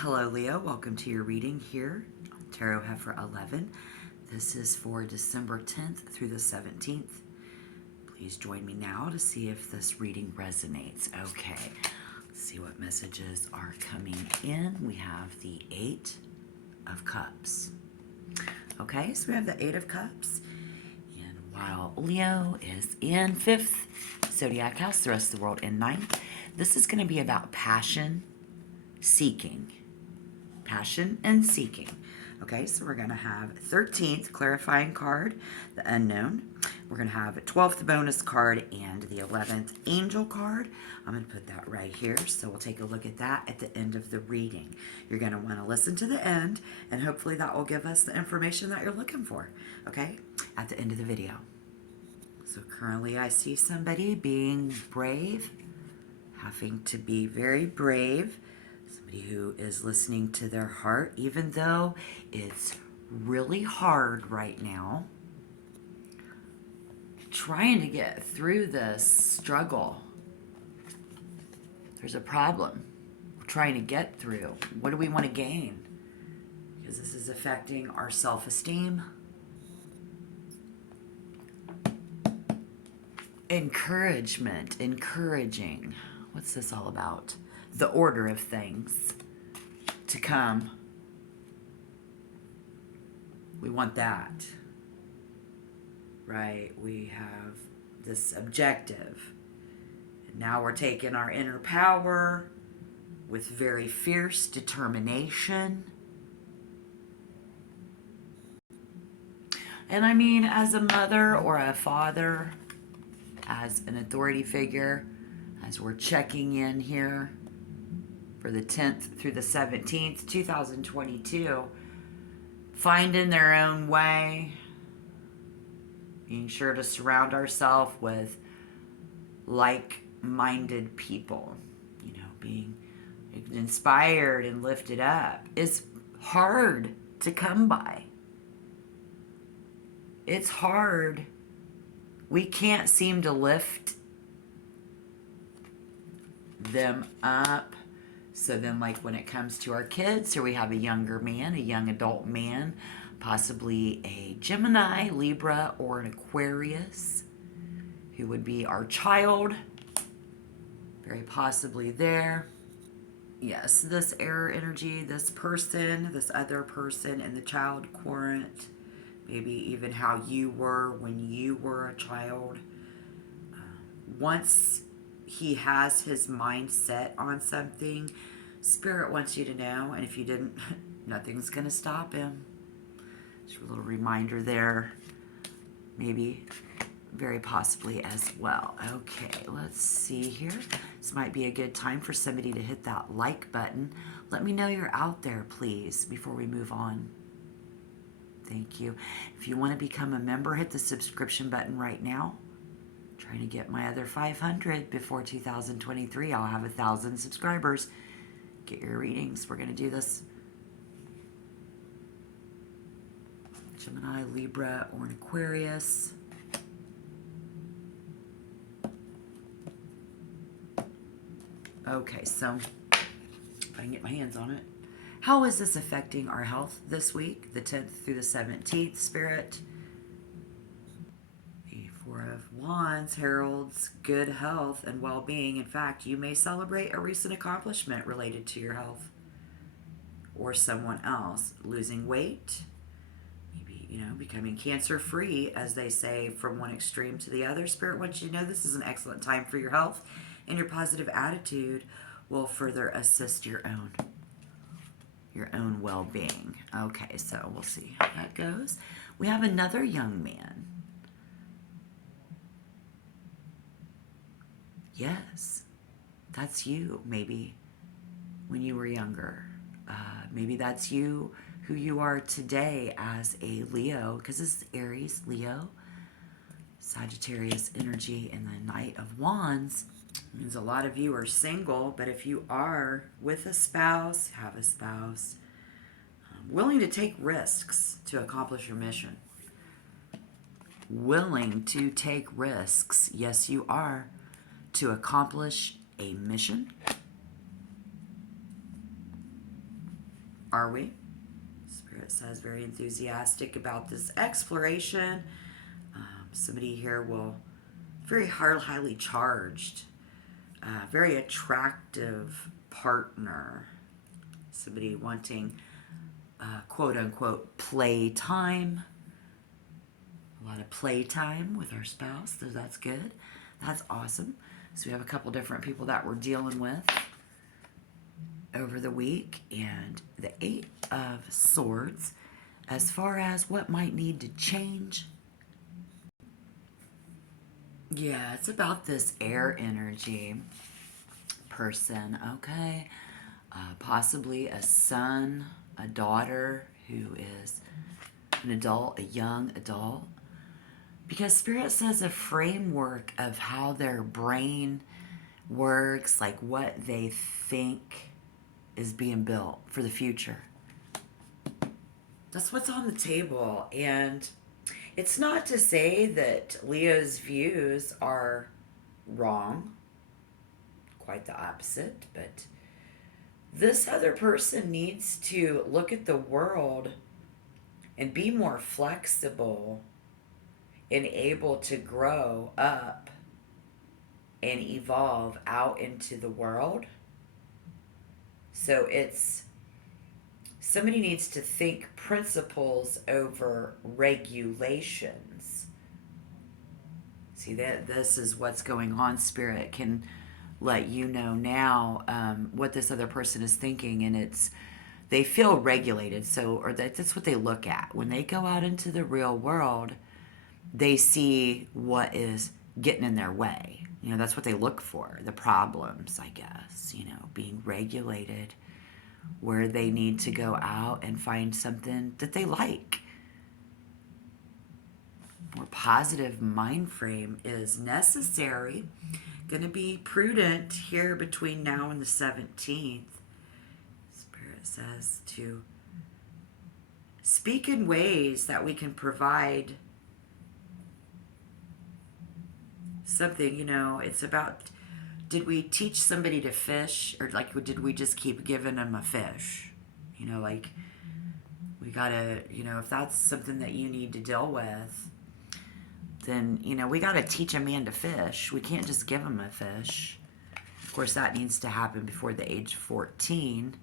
Hello, Leo. Welcome to your reading here on Tarot Heifer 11. This is for December 10th through the 17th. Please join me now to see if this reading resonates. Okay, let's see what messages are coming in. We have the Eight of Cups. Okay, so we have the Eight of Cups. And while Leo is in 5th zodiac house, the rest of the world in 9th, this is going to be about passion, seeking. Passion and seeking. Okay, so we're going to have 13th clarifying card, the unknown. We're going to have a 12th bonus card and the 11th angel card. I'm going to put that right here, so we'll take a look at that at the end of the reading. You're going to want to listen to the end, and hopefully that will give us the information that you're looking for, okay, at the end of the video. So currently I see somebody being brave, having to be very brave. Somebody who is listening to their heart, even though it's really hard right now. Trying to get through this struggle. There's a problem. We're trying to get through. What do we want to gain? Because this is affecting our self-esteem. Encouragement, encouraging. What's this all about? The order of things to come. We want that, right? We have this objective. And now we're taking our inner power with very fierce determination. And I mean, as a mother or a father, as an authority figure, as we're checking in here, for the 10th through the 17th, 2022, finding their own way, being sure to surround ourselves with like-minded people, being inspired and lifted up is hard to come by. It's hard. We can't seem to lift them up. So then, like when it comes to our kids, here we have a younger man, a young adult man, possibly a Gemini, Libra, or an Aquarius, who would be our child, very possibly there. Yes, this air energy, this person, this other person, and the child quadrant, maybe even how you were when you were a child. Once he has his mind set on something, Spirit wants you to know, and if you didn't, nothing's going to stop him. Just a little reminder there, maybe very possibly as well. Okay, let's see here. This might be a good time for somebody to hit that like button. Let me know you're out there, please, before we move on. Thank you. If you want to become a member, hit the subscription button right now. Trying to get my other 500 before 2023. I'll have 1,000 subscribers. Get your readings. We're going to do this. Gemini, Libra, or an Aquarius. Okay, so if I can get my hands on it. How is this affecting our health this week, the 10th through the 17th, Spirit? Four of Wands heralds good health and well-being. In fact, you may celebrate a recent accomplishment related to your health or someone else. Losing weight, maybe, becoming cancer-free, as they say, from one extreme to the other. Spirit wants you to know this is an excellent time for your health, and your positive attitude will further assist your own well-being. Okay, so we'll see how that goes. We have another young man. Yes, that's you, maybe, when you were younger. Maybe that's you, who you are today as a Leo, because this is Aries, Leo, Sagittarius energy, and the Knight of Wands. Means a lot of you are single, but if you are with a spouse, have a spouse, willing to take risks to accomplish your mission. Willing to take risks, yes you are, to accomplish a mission. are we? Spirit says very enthusiastic about this exploration. Somebody here will very highly charged, very attractive partner. Somebody wanting quote unquote playtime. A lot of playtime with our spouse, so that's good. That's awesome. So we have a couple different people that we're dealing with over the week, and the Eight of Swords as far as what might need to change. Yeah, it's about this air energy person, okay? Possibly a son, a daughter who is an adult, a young adult. Because Spirit says a framework of how their brain works, like what they think is being built for the future. That's what's on the table. And it's not to say that Leo's views are wrong. Quite the opposite. But this other person needs to look at the world and be more flexible and able to grow up and evolve out into the world. So it's somebody needs to think principles over regulations. See, that this is what's going on. Spirit can let you know now what this other person is thinking, and it's they feel regulated. So, or that's what they look at when they go out into the real world. They see what is getting in their way. You know, that's what they look for, the problems, I guess, you know, being regulated, where they need to go out and find something that they like. More positive mind frame is necessary. Going to be prudent here between now and the 17th. Spirit says to speak in ways that we can provide something, you know. It's about, did we teach somebody to fish, or like did we just keep giving them a fish? You know, like we gotta, you know, if that's something that you need to deal with, then, you know, we gotta teach a man to fish. We can't just give him a fish. Of course, that needs to happen before the age of 14.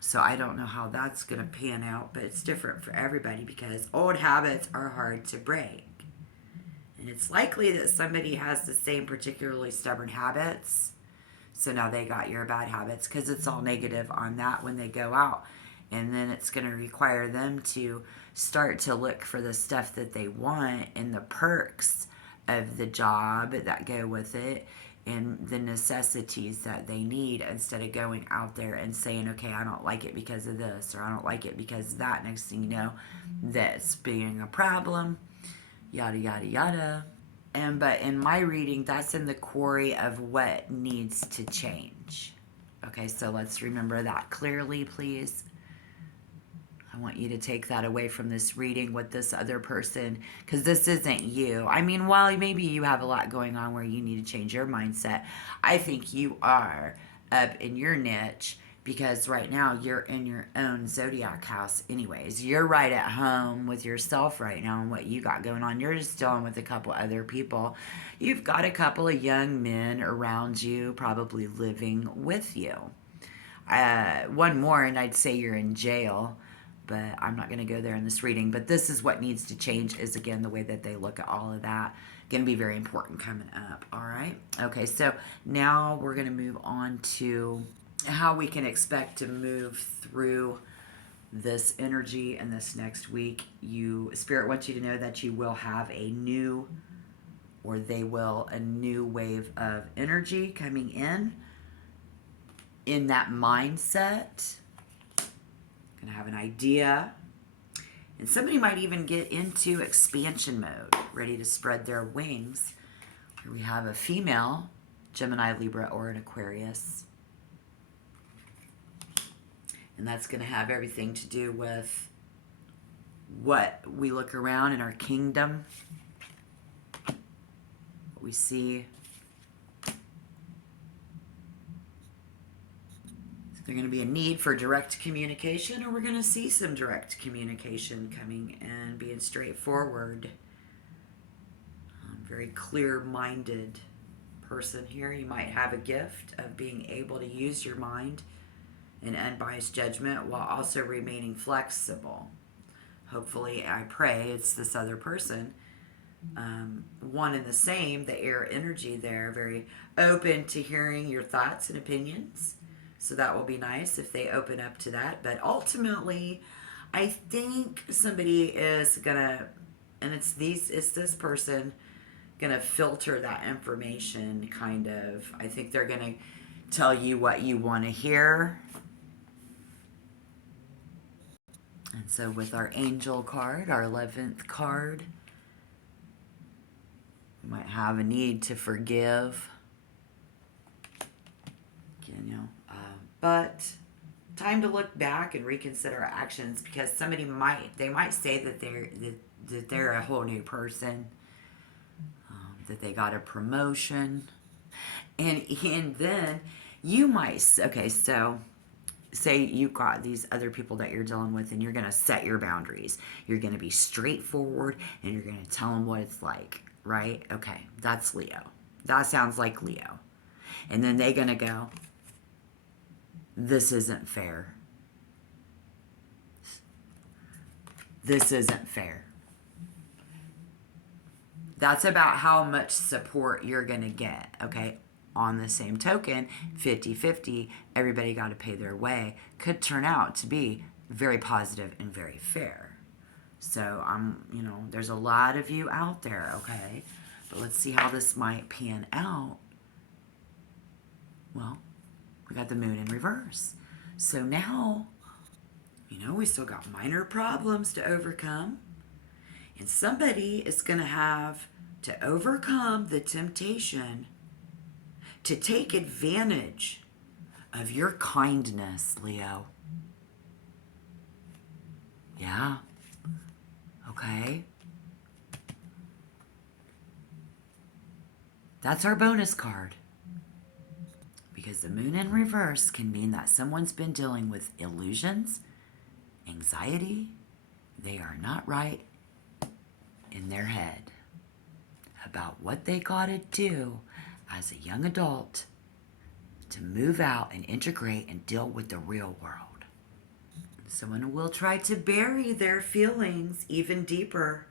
So I don't know how that's gonna pan out, but it's different for everybody because old habits are hard to break. And it's likely that somebody has the same particularly stubborn habits. So now they got your bad habits because it's all negative on that when they go out. And then it's going to require them to start to look for the stuff that they want and the perks of the job that go with it and the necessities that they need, instead of going out there and saying, okay, I don't like it because of this, or I don't like it because of that. Next thing you know, that's being a problem. Yada, yada, yada. But in my reading, that's in the quarry of what needs to change. Okay, so let's remember that clearly, please. I want you to take that away from this reading with this other person, because this isn't you. I mean, while maybe you have a lot going on where you need to change your mindset, I think you are up in your niche, because right now you're in your own zodiac house anyways. You're right at home with yourself right now and what you got going on. You're just dealing with a couple other people. You've got a couple of young men around you probably living with you. One more and I'd say you're in jail, but I'm not going to go there in this reading. But this is what needs to change, is again the way that they look at all of that. Going to be very important coming up. All right. Okay, so now we're going to move on to how we can expect to move through this energy in this next week. Spirit wants you to know that you will have a new wave of energy coming in that mindset. Gonna have an idea, and somebody might even get into expansion mode, ready to spread their wings. Here we have a female, Gemini, Libra, or an Aquarius. And that's going to have everything to do with what we look around in our kingdom, what we see. It's There's going to be a need for direct communication, or we're going to see some direct communication coming and being straightforward. Very clear-minded person here. You might have a gift of being able to use your mind and unbiased judgment while also remaining flexible. Hopefully, I pray it's this other person. One and the same, the air energy there, very open to hearing your thoughts and opinions. So that will be nice if they open up to that. But ultimately, I think somebody is gonna, and it's this person gonna filter that information, kind of. I think they're gonna tell you what you want to hear. And so with our angel card, our 11th card, we might have a need to forgive. But time to look back and reconsider actions, because somebody might say that they're a whole new person, that they got a promotion, and then you might, okay, so say you've got these other people that you're dealing with, and you're going to set your boundaries. You're going to be straightforward, and you're going to tell them what it's like, right? Okay, that's Leo. That sounds like Leo. And then they're going to go, this isn't fair. This isn't fair. That's about how much support you're going to get, okay? On the same token, 50-50, everybody got to pay their way, could turn out to be very positive and very fair. So, there's a lot of you out there, okay? But let's see how this might pan out. Well, we got the moon in reverse. So now, we still got minor problems to overcome. And somebody is going to have to overcome the temptation to take advantage of your kindness, Leo. Yeah. Okay. That's our bonus card. Because the moon in reverse can mean that someone's been dealing with illusions, anxiety. They are not right in their head about what they got to do as a young adult to move out and integrate and deal with the real world. Someone will try to bury their feelings even deeper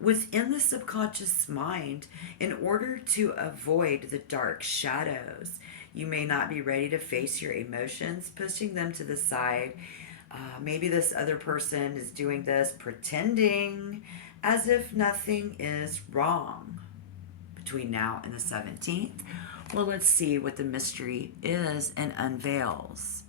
within the subconscious mind in order to avoid the dark shadows. You may not be ready to face your emotions, pushing them to the side. Maybe this other person is doing this, pretending as if nothing is wrong between now and the 17th. Well, let's see what the mystery is and unveils.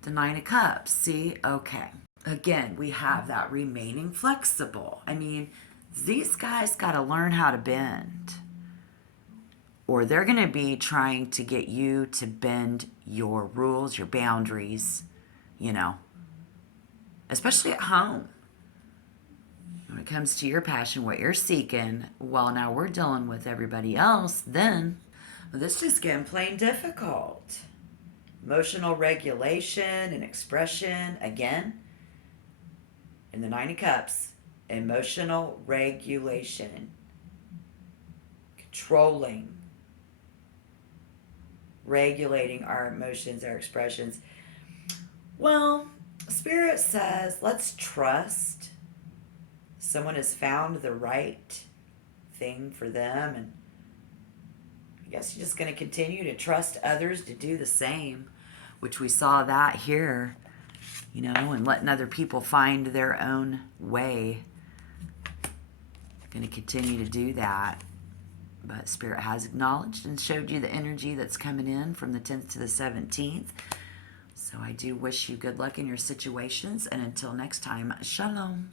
The 9 of Cups. See? Okay. Again, we have that remaining flexible. These guys got to learn how to bend, or they're going to be trying to get you to bend your rules, your boundaries, especially at home. When it comes to your passion, what you're seeking, well, now we're dealing with everybody else, then this just getting plain difficult. Emotional regulation and expression, again, in the 9 of Cups, emotional regulation, controlling, regulating our emotions, our expressions. Well, Spirit says, let's trust. Someone has found the right thing for them, and I guess you're just going to continue to trust others to do the same, which we saw that here, and letting other people find their own way. Going to continue to do that. But Spirit has acknowledged and showed you the energy that's coming in from the 10th to the 17th. So I do wish you good luck in your situations. And until next time, shalom.